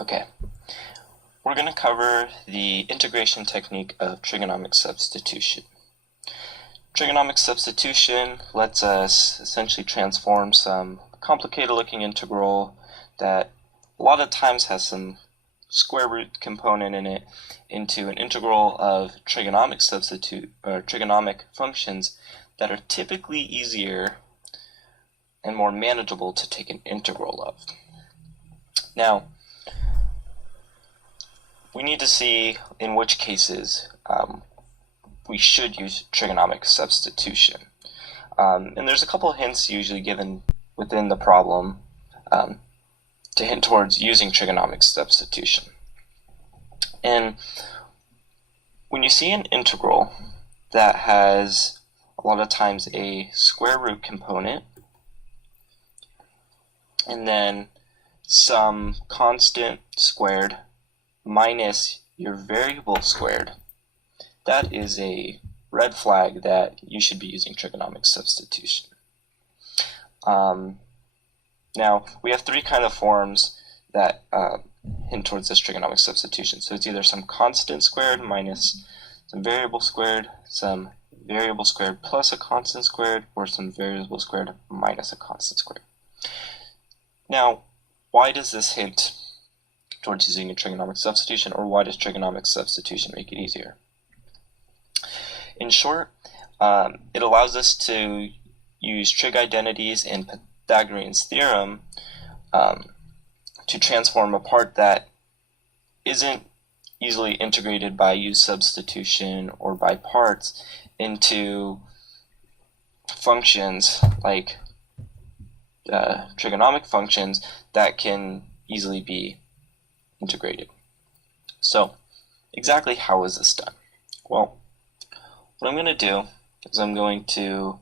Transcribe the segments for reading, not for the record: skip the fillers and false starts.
Okay, we're going to cover the integration technique of trigonomic substitution. Trigonomic substitution lets us essentially transform some complicated looking integral that a lot of times has some square root component in it into an integral of trigonomic functions that are typically easier and more manageable to take an integral of. Now, we need to see in which cases we should use trigonomic substitution. And there's a couple of hints usually given within the problem to hint towards using trigonomic substitution. And when you see an integral that has a lot of times a square root component and then some constant squared minus your variable squared, that is a red flag that you should be using trigonomic substitution. Now, we have three kind of forms that hint towards this trigonomic substitution. So it's either some constant squared minus some variable squared plus a constant squared, or some variable squared minus a constant squared. Now, why does this hint towards using a trigonomic substitution, or why does trigonomic substitution make it easier? In short, it allows us to use trig identities and Pythagorean's theorem to transform a part that isn't easily integrated by u substitution or by parts into functions like trigonomic functions that can easily be integrated. So, exactly how is this done? Well, what I'm going to do is I'm going to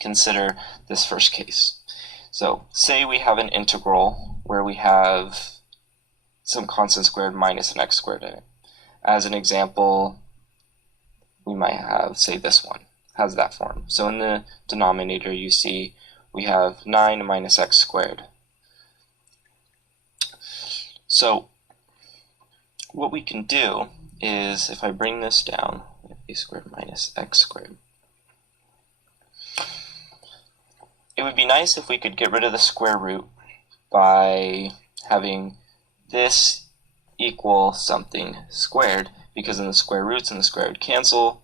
consider this first case. So, say we have an integral where we have some constant squared minus an x squared in it. As an example, we might have, say, this one has that form. So in the denominator, you see we have 9 minus x squared. So what we can do is, if I bring this down, a squared minus x squared, it would be nice if we could get rid of the square root by having this equal something squared, because then the square roots and the square would cancel,